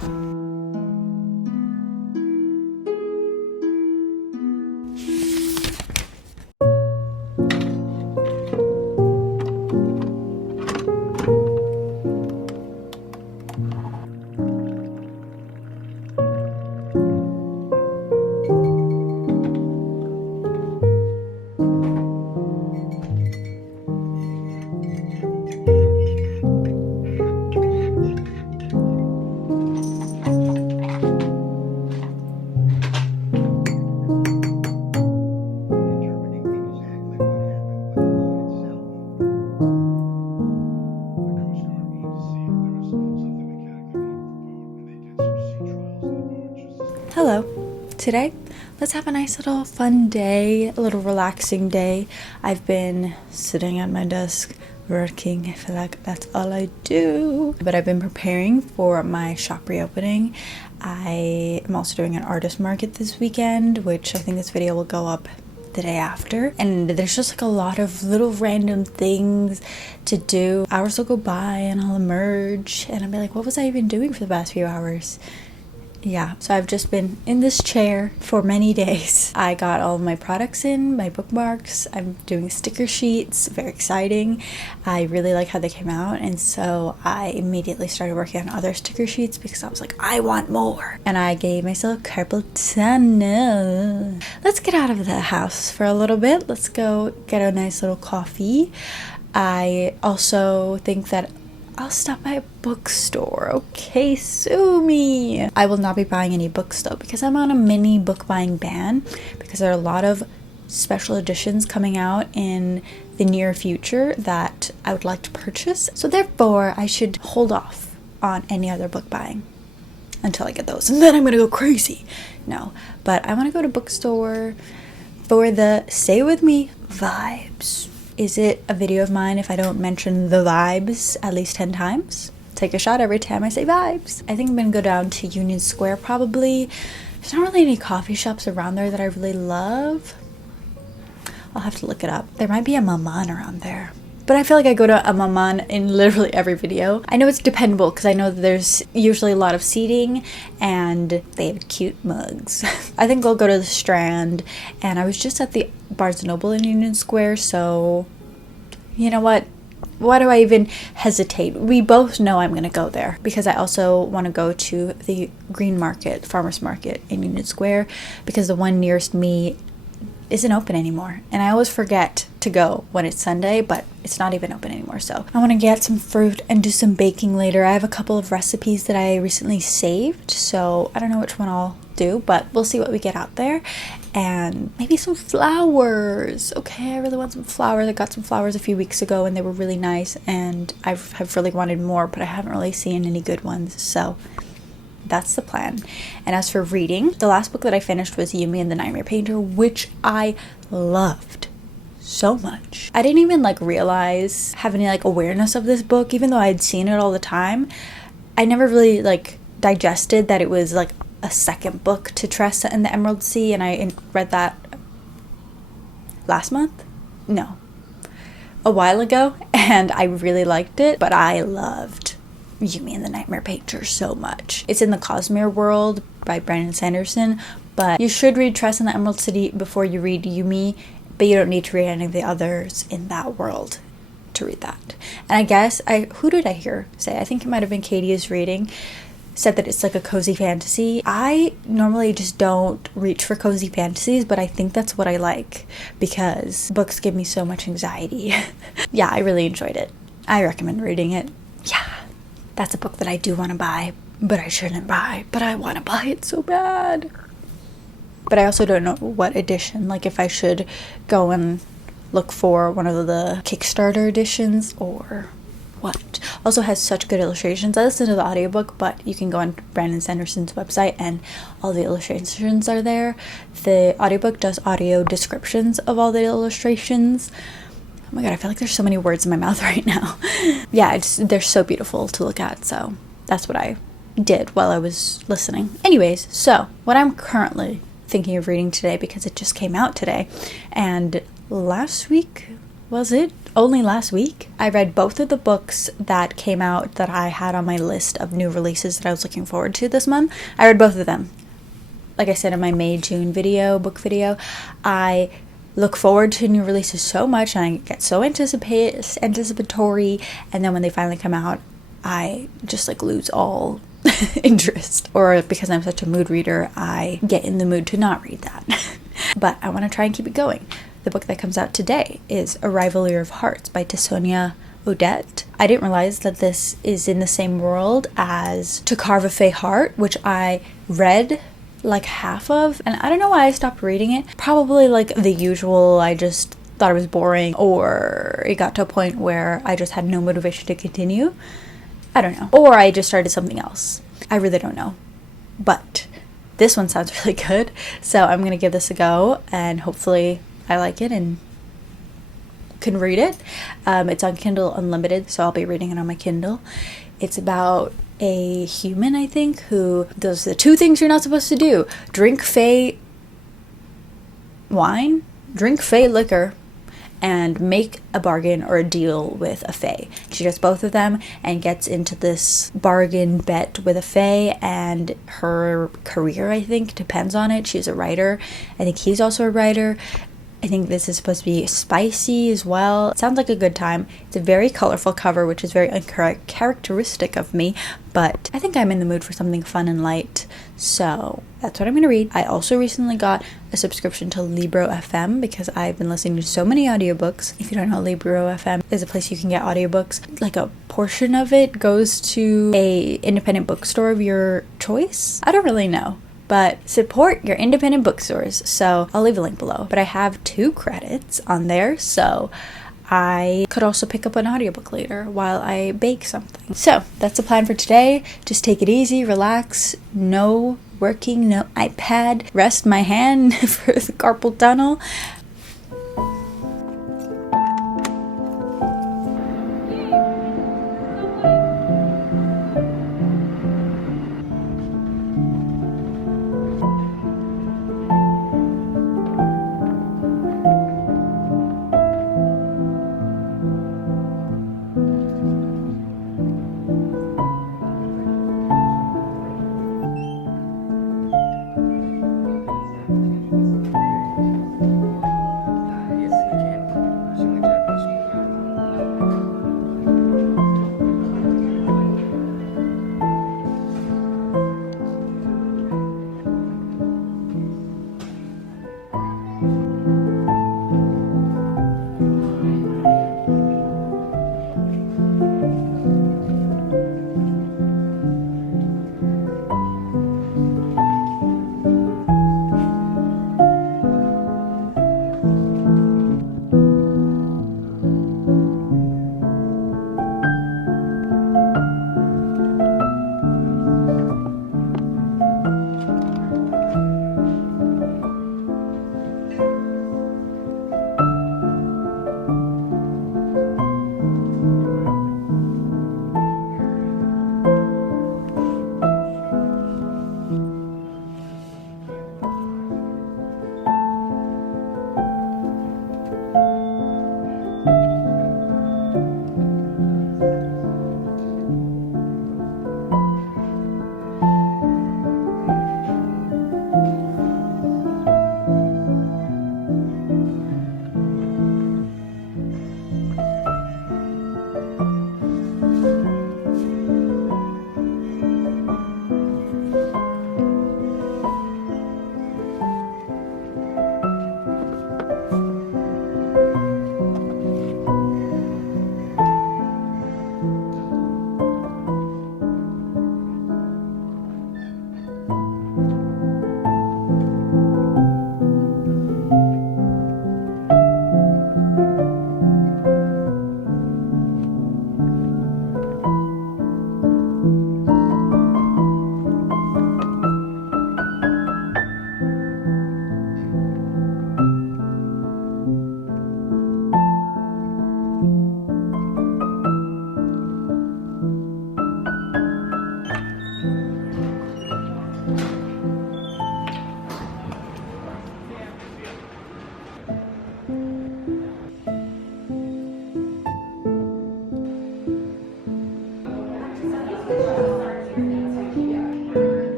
Hello. Today, let's have a nice little fun day, a little relaxing day. I've been sitting at my desk working. I feel like that's all I do. But I've been preparing for my shop reopening. I am also doing an artist market this weekend, which I think this video will go up the day after. And there's just like a lot of little random things to do. Hours will go by and I'll emerge and I'll be like, what was I even doing for the past few hours? Yeah, so I've just been in this chair for many days. I got all of my products in, my bookmarks. I'm doing sticker sheets, very exciting. I really like how they came out, and so I immediately started working on other sticker sheets because I was like, I want more. And I gave myself carpal tunnel. Let's get out of the house for a little bit. Let's go get a nice little coffee. I also think that I'll stop by a bookstore. Okay, sue me. I will not be buying any books though because I'm on a mini book buying ban because there are a lot of special editions coming out in the near future that I would like to purchase. So therefore, I should hold off on any other book buying until I get those. And then I'm gonna go crazy. No, but I want to go to bookstore for the stay with me vibes. Is it a video of mine if I don't mention the vibes at least 10 times? Take a shot every time I say vibes. I think I'm gonna go down to Union Square probably. There's not really any coffee shops around there that I really love. I'll have to look it up. There might be a maman around there. But I feel like I go to a maman in literally every video. I know it's dependable because I know that there's usually a lot of seating and they have cute mugs. I think I'll go to the Strand, and I was just at the Barnes & Noble in Union Square, so you know what? Why do I even hesitate? We both know I'm gonna go there because I also want to go to the Green Market, Farmers Market in Union Square because the one nearest me isn't open anymore, and I always forget to go when it's Sunday, but it's not even open anymore. So I want to get some fruit and do some baking later. I have a couple of recipes that I recently saved, so I don't know which one I'll do, but we'll see what we get out there. And maybe some flowers. Okay, I really want some flowers. I got some flowers a few weeks ago and they were really nice, and I've really wanted more, but I haven't really seen any good ones, so that's the plan. And as for reading, the last book that I finished was Yumi and the Nightmare Painter, which I loved so much. I didn't even realize, have any awareness of this book, even though I had seen it all the time. I never really digested that it was a second book to Tressa and the Emerald Sea, and I read that last month? No, a while ago, and I really liked it, but I loved Yumi and the Nightmare Painter so much. It's in the Cosmere world by Brandon Sanderson, but you should read Tress and the Emerald City before you read Yumi, but you don't need to read any of the others in that world to read that. And I guess, who did I hear say? I think it might have been Katie's reading, said that it's like a cozy fantasy. I normally just don't reach for cozy fantasies, but I think that's what I like because books give me so much anxiety. Yeah, I really enjoyed it. I recommend reading it. Yeah. That's a book that I do want to buy, but I shouldn't buy, but I want to buy it so bad. But I also don't know what edition, if I should go and look for one of the Kickstarter editions or what. Also has such good illustrations. I listened to the audiobook, but you can go on Brandon Sanderson's website and all the illustrations are there. The audiobook does audio descriptions of all the illustrations. Oh my god, I feel like there's so many words in my mouth right now. Yeah, they're so beautiful to look at, so that's what I did while I was listening. Anyways, so what I'm currently thinking of reading today, because it just came out today, and last week Was it only last week? I read both of the books that came out that I had on my list of new releases that I was looking forward to this month. I read both of them. Like I said in my May-June book video, I look forward to new releases so much and I get so anticipatory, and then when they finally come out, I just like lose all interest. Or because I'm such a mood reader, I get in the mood to not read that. But I want to try and keep it going. The book that comes out today is A Rivalry of Hearts by Sonia Odette. I didn't realize that this is in the same world as To Carve a Fey Heart, which I read like half of, and I don't know why I stopped reading it. Probably like the usual, I just thought it was boring, or it got to a point where I just had no motivation to continue. I don't know. Or I just started something else. I really don't know. But this one sounds really good, so I'm gonna give this a go, and hopefully I like it and can read it. It's on Kindle Unlimited, so I'll be reading it on my Kindle. It's about a human, I think, who does the two things you're not supposed to do: drink fey wine, drink fey liquor, and make a bargain or a deal with a fae. She does both of them and gets into this bargain bet with a fae, and her career, I think, depends on it. She's a writer. I think he's also a writer. I think this is supposed to be spicy as well. It sounds like a good time. It's a very colorful cover, which is very uncharacteristic of me, but I think I'm in the mood for something fun and light, so that's what I'm going to read. I also recently got a subscription to Libro FM because I've been listening to so many audiobooks. If you don't know, Libro FM is a place you can get audiobooks. Like a portion of it goes to a independent bookstore of your choice. I don't really know, but support your independent bookstores. So I'll leave a link below. But I have 2 credits on there, so I could also pick up an audiobook later while I bake something. So that's the plan for today. Just take it easy, relax, no working, no iPad, rest my hand for the carpal tunnel.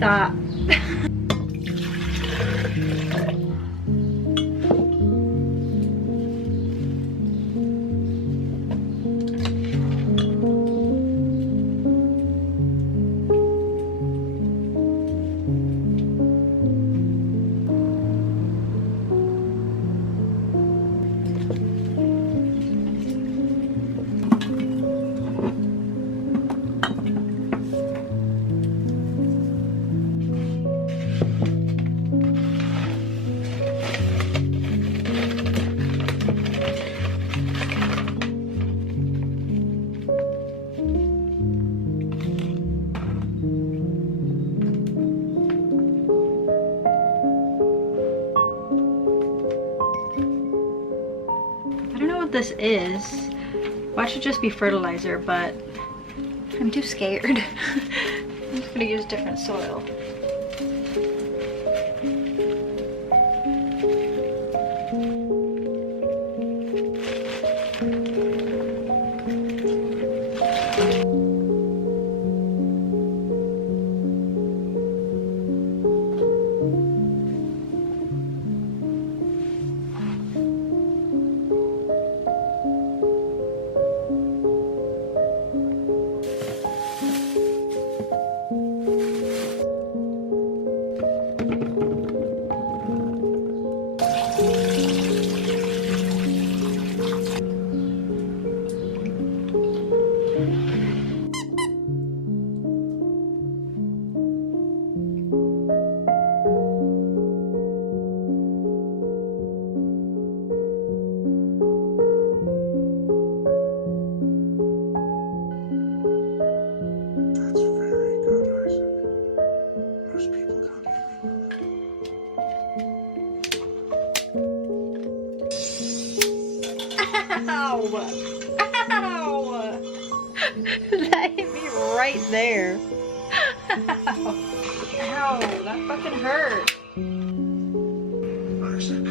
like that. This is, well, it should just be fertilizer, but I'm too scared. I'm just gonna use different soil. Ow! Ow! That hit me right there. Ow! Ow! That fucking hurt. Isaac,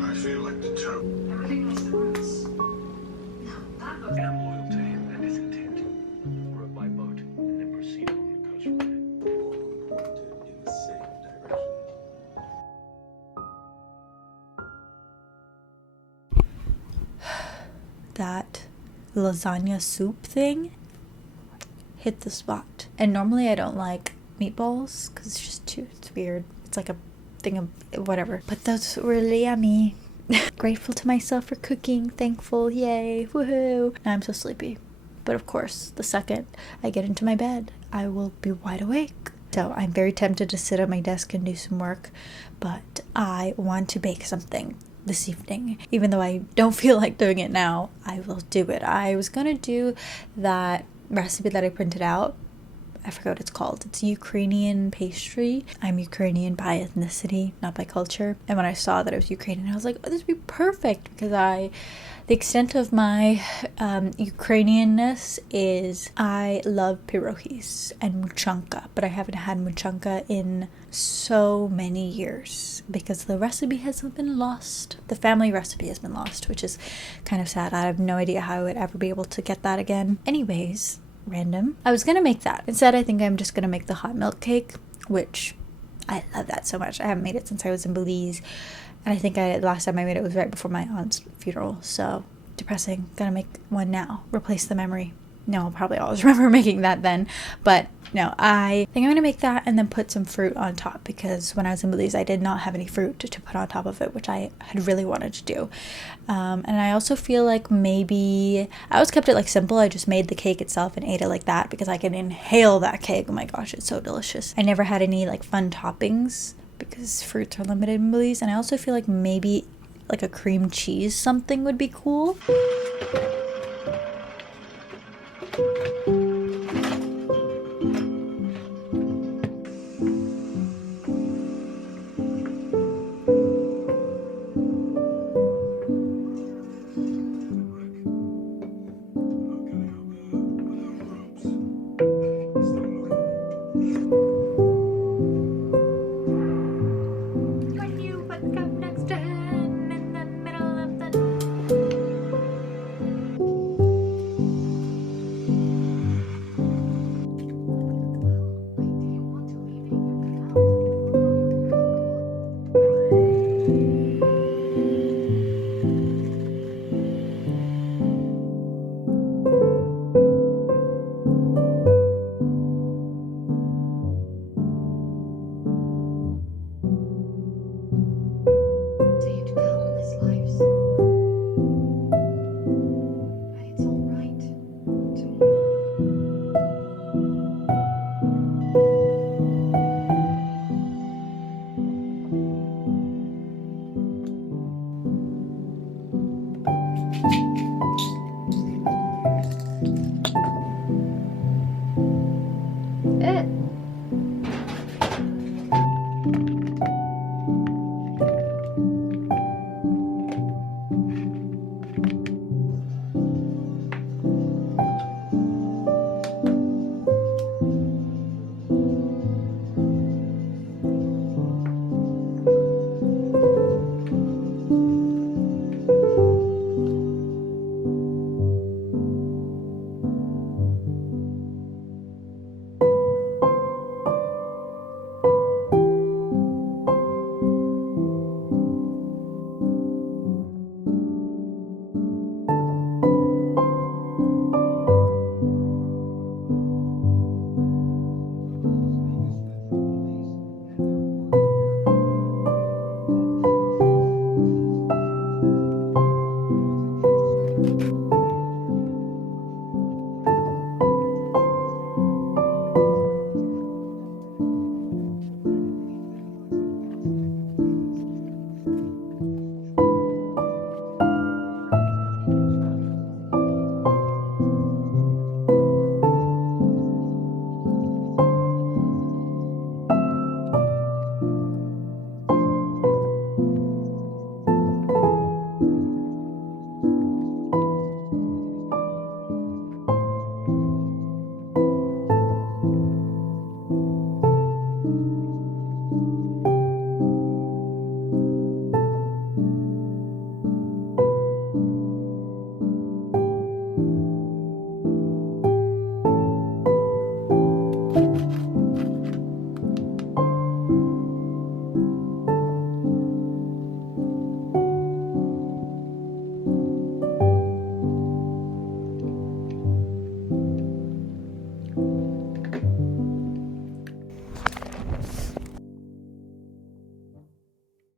I feel like the town. Everything was the roots. No, that was. I am loyal to him and his intent. Work by boat and then proceed along the coast from there. All pointed in the same direction. That lasagna soup thing hit the spot. And normally I don't like meatballs because it's just too, it's weird. It's like a thing of whatever. But those were really yummy. Grateful to myself for cooking. Thankful. Yay. Woohoo. Now I'm so sleepy. But of course, the second I get into my bed, I will be wide awake. So I'm very tempted to sit at my desk and do some work. But I want to bake something this evening. Even though I don't feel like doing it now, I will do it. I was gonna do that recipe that I printed out. I forgot what it's called. It's Ukrainian pastry. I'm Ukrainian by ethnicity, not by culture. And when I saw that it was Ukrainian, I was like, oh, this would be perfect because the extent of my Ukrainianness is I love pierogies and muchanka, but I haven't had muchanka in so many years because the recipe has been lost. The family recipe has been lost, which is kind of sad. I have no idea how I would ever be able to get that again. Anyways, random. I was gonna make that. Instead, I think I'm just gonna make the hot milk cake, which I love that so much. I haven't made it since I was in Belize. And I think last time I made it was right before my aunt's funeral. So depressing. Gonna make one now. Replace the memory. No, I'll probably always remember making that then. But no, I think I'm gonna make that and then put some fruit on top because when I was in Belize, I did not have any fruit to put on top of it, which I had really wanted to do. And I also feel like maybe I always kept it like simple. I just made the cake itself and ate it like that because I can inhale that cake. Oh my gosh, it's so delicious. I never had any like fun toppings because fruits are limited in Belize. And I also feel like maybe like a cream cheese something would be cool.